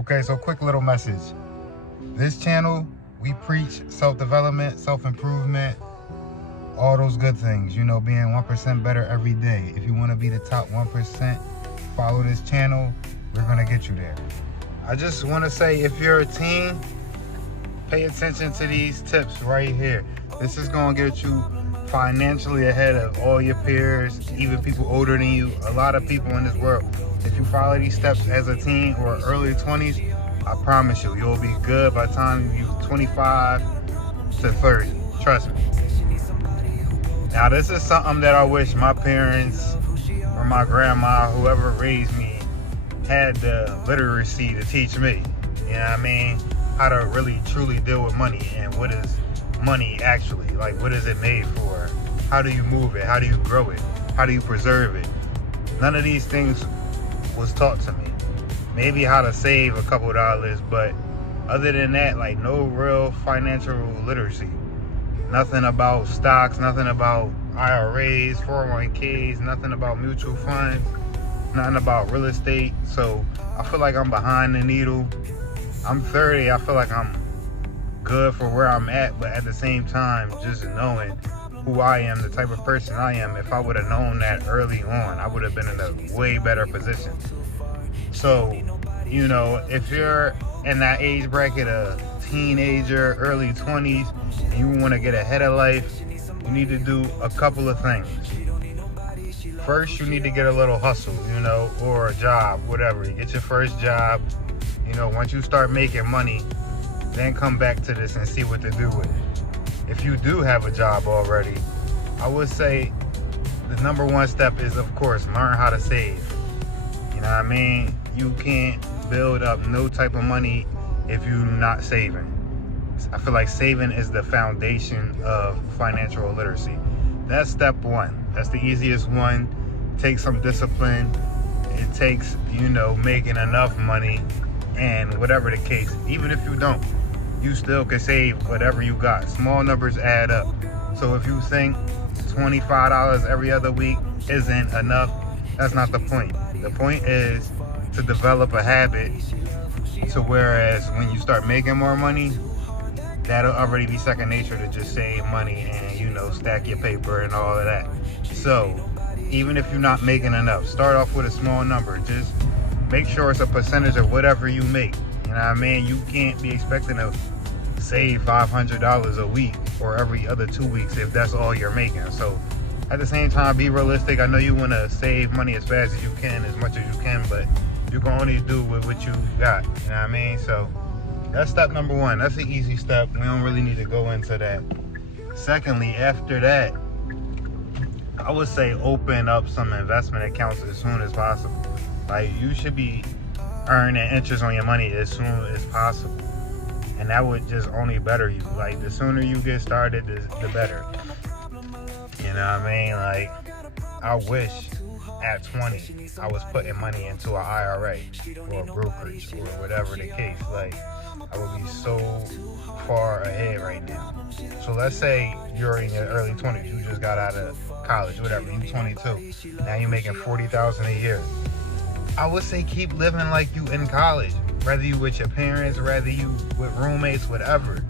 Okay, so quick little message. This channel, we preach self-development, self-improvement, all those good things. You know, being 1% better every day. If you want to be the top 1%, follow this channel. We're going to get you there. I just want to say, if you're a teen, pay attention to these tips right here. This is going to get you financially ahead of all your peers, even people older than you. A lot of people in this world, if you follow these steps as a teen or early 20s, I promise you, you'll be good by the time you're 25 to 30. Trust me. Now, this is something that I wish my parents or my grandma, whoever raised me, had the literacy to teach me. You know what I mean? How to really truly deal with money, and what is money actually? Like, what is it made for? How do you move it? How do you grow it? How do you preserve it? None of these things was taught to me. Maybe how to save a couple dollars, but other than that, like, no real financial literacy. Nothing about stocks, nothing about IRAs, 401ks, nothing about mutual funds, nothing about real estate. So I feel like I'm behind the needle. I'm 30, I feel like I'm good for where I'm at, but at the same time, just knowing who I am, the type of person I am, if I would have known that early on, I would have been in a way better position. So, you know, if you're in that age bracket of teenager, early 20s, and you want to get ahead of life, you need to do a couple of things. First, you need to get a little hustle, you know, or a job, whatever. You get your first job. You know, once you start making money, then come back to this and see what to do with it. If you do have a job already, I would say the number one step is, of course, learn how to save. You know what I mean? You can't build up no type of money if you're not saving. I feel like saving is the foundation of financial literacy. That's step one. That's the easiest one. It takes some discipline. It takes, you know, making enough money. And whatever the case, even if you don't, you still can save whatever you got. Small numbers add up. So if you think $25 every other week isn't enough, that's not the point. The point is to develop a habit, to whereas when you start making more money, that'll already be second nature to just save money and, you know, stack your paper and all of that. So even if you're not making enough, start off with a small number. Just make sure it's a percentage of whatever you make. You know what I mean? You can't be expecting to save $500 a week or every other 2 weeks if that's all you're making. So at the same time, be realistic. I know you want to save money as fast as you can, as much as you can, but you can only do with what you got. You know what I mean? So that's step number one. That's an easy step. We don't really need to go into that. Secondly, after that, I would say open up some investment accounts as soon as possible. Like, you should be earning interest on your money as soon as possible. And that would just only better you. Like, the sooner you get started, the better. You know what I mean? Like, I wish at 20 I was putting money into an IRA or a brokerage or whatever the case. Like, I would be so far ahead right now. So let's say you're in your early 20s. You just got out of college, whatever. You're 22. Now you're making $40,000 a year. I would say keep living like you in college, whether you with your parents, whether you with roommates, whatever.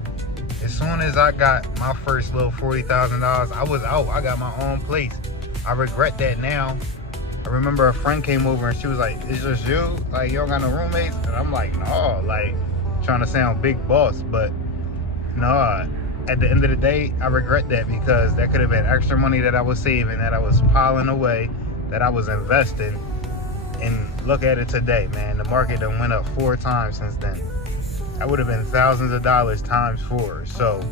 As soon as I got my first little $40,000, I was out. I got my own place. I regret that now. I remember a friend came over and she was like, "It's just you? Like, you don't got no roommates?" And I'm like, "No," like, trying to sound big boss, but no. At the end of the day, I regret that, because that could have been extra money that I was saving, that I was piling away, that I was investing. And look at it today, man. The market done went up 4 times since then. That would have been thousands of dollars times 4. So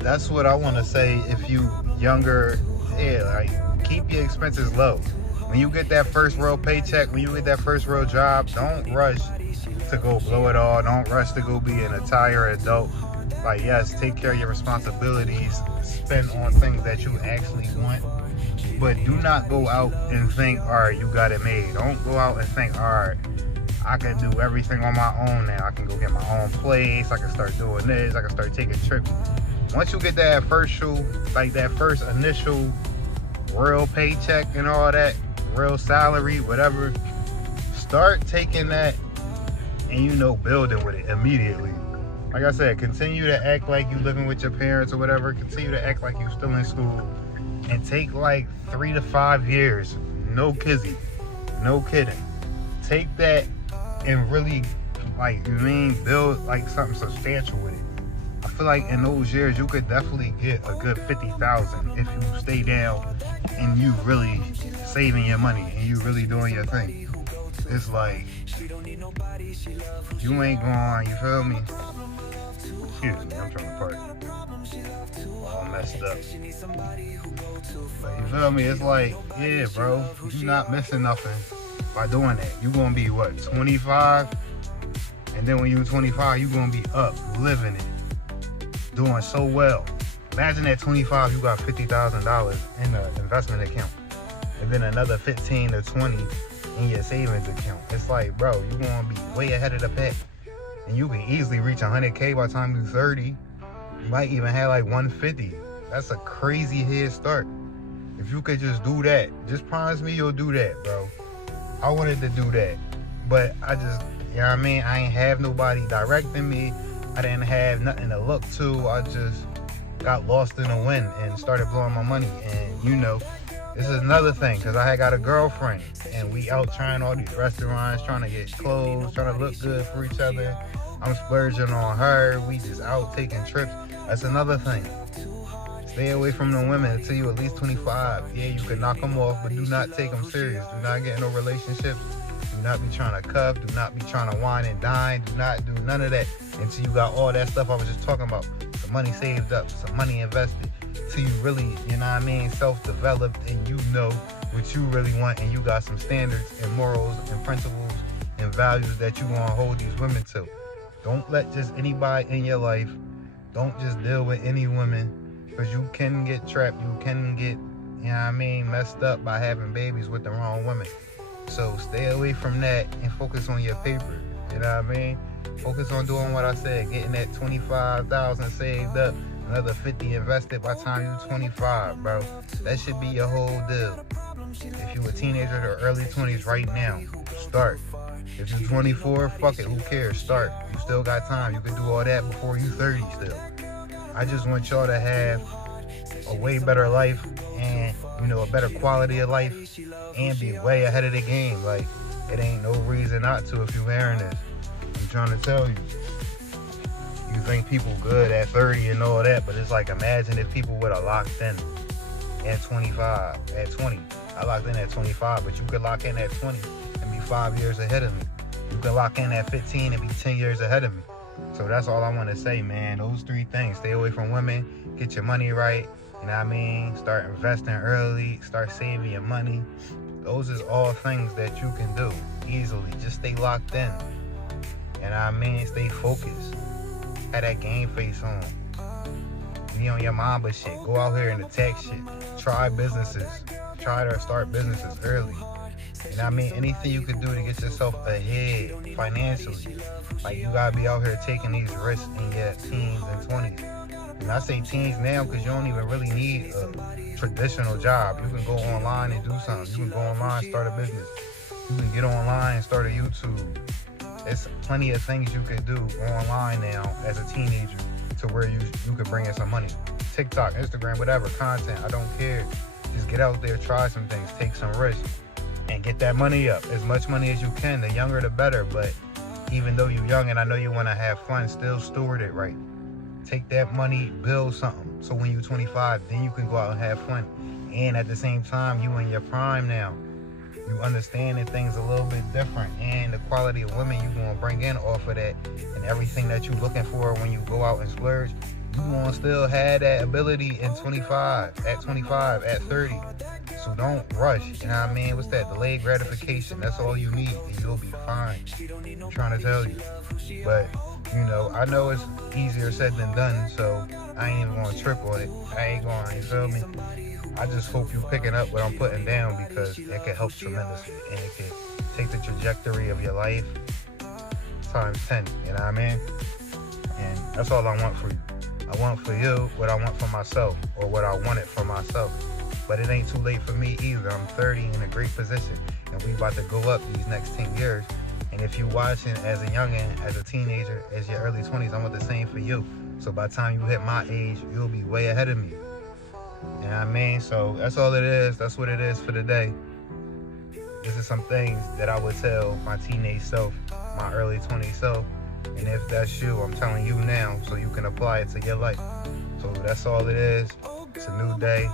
that's what I want to say. If you younger, yeah, like, keep your expenses low. When you get that first real paycheck, when you get that first real job, don't rush to go blow it all. Don't rush to go be an entire adult. Like, yes, take care of your responsibilities. Spend on things that you actually want. But do not go out and think, all right, you got it made. Don't go out and think, all right, I can do everything on my own now. I can go get my own place. I can start doing this. I can start taking trips. Once you get that first initial real paycheck and all that, real salary, whatever, start taking that and you know, building with it immediately. Like I said, continue to act like you living with your parents or whatever. Continue to act like you still in school, and take like 3 to 5 years. No kizzy, no kidding. Take that and really, like, you mean, build like something substantial with it. I feel like in those years you could definitely get a good 50,000 if you stay down and you really saving your money and you really doing your thing. It's like you ain't going, you feel me? Excuse me, I'm trying to park. All messed up. But you feel me? It's like, yeah, bro, you not missing nothing by doing that. You gonna be what, 25? And then when you 25, you gonna be up, living it, doing so well. Imagine at 25, you got $50,000 in the investment account, and then another 15 to 20 in your savings account. It's like, bro, you gonna be way ahead of the pack, and you can easily reach 100K by the time you're 30. You might even have like 150. That's a crazy head start. If you could just do that, just promise me you'll do that, bro. I wanted to do that, but I just, you know what I mean? I ain't have nobody directing me. I didn't have nothing to look to. I just got lost in the wind and started blowing my money. And you know, this is another thing, because I had got a girlfriend and we out trying all these restaurants, trying to get clothes, trying to look good for each other. I'm splurging on her. We just out taking trips. That's another thing. Stay away from the women until you at least 25. Yeah, you can knock them off, but do not take them serious. Do not get in no relationships. Do not be trying to cuff. Do not be trying to wine and dine. Do not do none of that until you got all that stuff I was just talking about. Some money saved up, some money invested. Till you really, you know what I mean, self-developed, and you know what you really want, and you got some standards and morals and principles and values that you want to hold these women to. Don't let just anybody in your life, don't just deal with any women, because you can get trapped, you can get, you know what I mean, messed up by having babies with the wrong women. So stay away from that and focus on your paper, you know what I mean? Focus on doing what I said, getting that 25,000 saved up, another 50 invested by the time you're 25, bro. That should be your whole deal. If you're a teenager or early 20s right now, start. If you're 24, fuck it, who cares? Start. You still got time. You can do all that before you're 30 still. I just want y'all to have a way better life and, you know, a better quality of life and be way ahead of the game. Like, it ain't no reason not to if you're wearing this. I'm trying to tell you. You think people good at 30 and all that, but it's like, imagine if people would have locked in at 25, at 20. I locked in at 25, but you could lock in at 20 and be 5 years ahead of me. You could lock in at 15 and be 10 years ahead of me. So that's all I want to say, man. Those 3 things. Stay away from women, get your money right, you know what I mean? Start investing early, start saving your money. Those is all things that you can do easily. Just stay locked in. You know what I mean? Stay focused. Have that game face on. Be on your mamba shit. Go out here and attack shit. Try businesses. Try to start businesses early. You know what I mean? Anything you can do to get yourself ahead financially. Like, you gotta be out here taking these risks in your teens and 20s. And I say teens now because you don't even really need a traditional job. You can go online and do something. You can go online and start a business. You can get online and start a YouTube. There's plenty of things you can do online now as a teenager to where you could bring in some money. TikTok, Instagram, whatever, content, I don't care. Just get out there, try some things, take some risks, and get that money up. As much money as you can. The younger the better, but even though you're young and I know you want to have fun, still steward it right. Take that money, build something. So when you're 25, then you can go out and have fun. And at the same time, you in your prime now. You understanding things a little bit different, and the quality of women you gonna bring in off of that, and everything that you looking for when you go out and splurge, you gonna still have that ability in 25, at 25, at 30. So don't rush, you know what I mean? What's that? Delayed gratification. That's all you need, and you'll be fine. I'm trying to tell you. But, you know, I know it's easier said than done, so I ain't even gonna trip on it. I ain't gonna, you feel me? I just hope you picking up what I'm putting down, because it can help tremendously, and it can take the trajectory of your life times 10, you know what I mean? And that's all I want for you. I want for you what I want for myself, or what I wanted for myself. But it ain't too late for me either. I'm 30 in a great position, and we about to go up these next 10 years, And if you watching as a youngin', as a teenager, as your early 20s, I want the same for you. So by the time you hit my age, you'll be way ahead of me. You know what I mean? So that's all it is. That's what it is for today. This is some things that I would tell my teenage self, my early 20s self. And if that's you, I'm telling you now so you can apply it to your life. So that's all it is. It's a new day.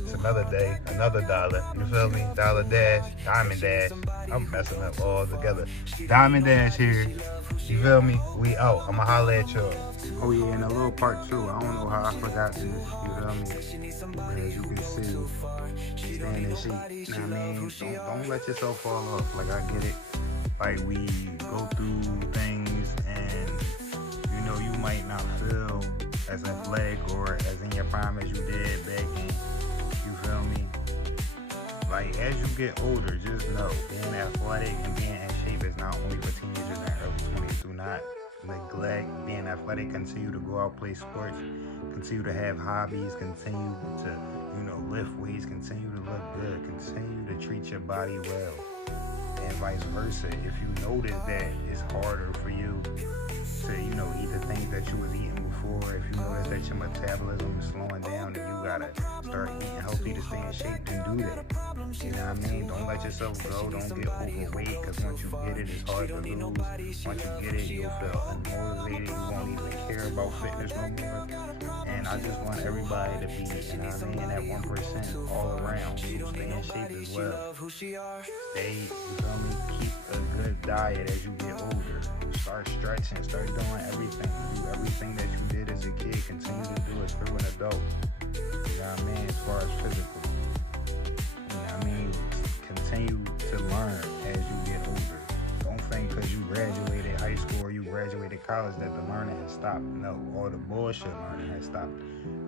It's another day, another dollar. You feel me? Dollar Dash, Diamond Dash. I'm messing up all together. Diamond Dash here. You feel me? We out. I'ma holla at y'all. Oh yeah, and a little part two. I don't know how I forgot this. You feel me? But as you can see, staying in shape. You know what I mean? Don't let yourself fall off. Like, I get it. Like, we go through things and you might not feel as athletic or as in your prime as you did back in. You feel me? Like, as you get older, just know being athletic and being in shape is not only for teenagers and early 20s. Do not neglect being athletic. Continue to go out, play sports. Continue to have hobbies. Continue to, lift weights. Continue to look good. Continue to treat your body well. And vice versa. If you notice that it's harder for you to, eat the things that you was eating before, if you notice that your metabolism is slowing down and you gotta start eating healthy to stay in shape, then do that. You know what I mean? Don't let yourself go. Don't get overweight, because once you get it, it's hard to lose. Once you get it, you'll feel unmotivated. You won't even care about fitness no more. And I just want everybody to be, that 1% all around. So stay in shape as well. Stay, keep a good diet as you get older. Start stretching, start doing everything. Do everything that you did as a kid. Continue to do it through an adult. You know what I mean? As far as physical. You know what I mean? Continue to learn as you get older. Don't think because you graduated high school or you graduated college that the learning has stopped. No, all the bullshit learning has stopped.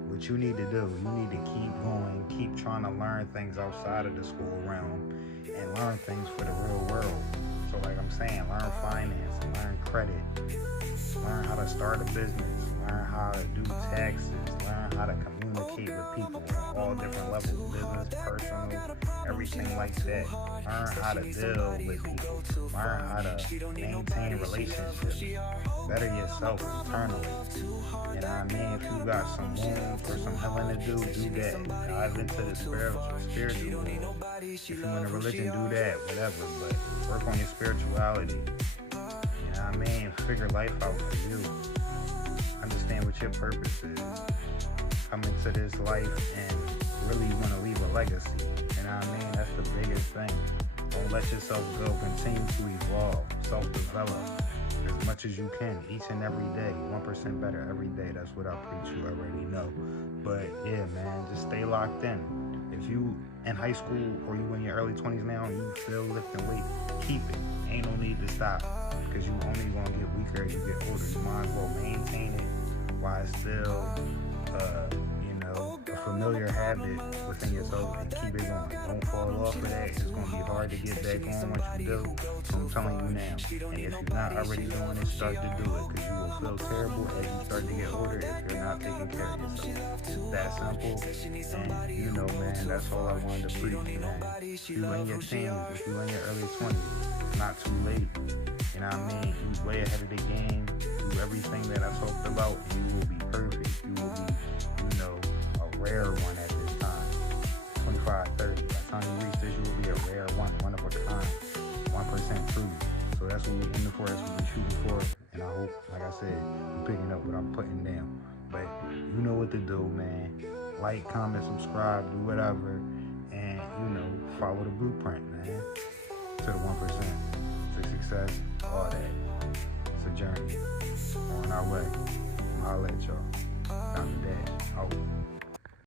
What you need to do, you need to keep going, keep trying to learn things outside of the school realm and learn things for the real world. So like I'm saying, learn finance, learn credit, learn how to start a business, learn how to do taxes, learn how to communicate with people on all different levels, business, personal, everything like that. Learn how to deal with people, learn how to maintain relationships, better yourself internally. You know what I mean? If you got some wounds or some healing to do that. Dive into the spiritual world. If you're in a religion, do that, whatever, but work on your spirituality. You know what I mean? Figure life out for you. Understand what your purpose is. Come into this life and really want to leave a legacy. You know what I mean? That's the biggest thing. Don't let yourself go. Continue to evolve. Self-develop as much as you can each and every day. 1% better every day. That's what I preach. You already know. But yeah, man, just stay locked in. If you in high school or you in your early 20s now and you feel lifting weight, keep it. Ain't no need to stop, because you only gonna get weaker as you get older. You might as well maintain it while it's still a familiar habit within yourself, and keep it going. Don't fall off of that. It's gonna be hard to get back on once you do. So I'm telling you now. And if you're not already doing it, start to do it, because you will feel terrible as you start to get older if you're not taking care of yourself. That simple. And man, that's all I wanted to preach, man. If you in your teens, if you in your early 20s, it's not too late. You know what I mean? You way ahead of the game. Do everything that I talked about, and you will be perfect. You will be, a rare one at this time. 25, 30. By the time you reach this, you will be a rare one of a kind. 1% true. So that's what we're aiming for, that's what we're shooting for. And I hope, like I said, you're picking up what I'm putting down. But you know what to do, man. Like, comment, subscribe, do whatever. And, follow the blueprint, man. To the 1%. To success, all that. It's a journey. On our way. I'll let y'all. Diamond Dash. Out.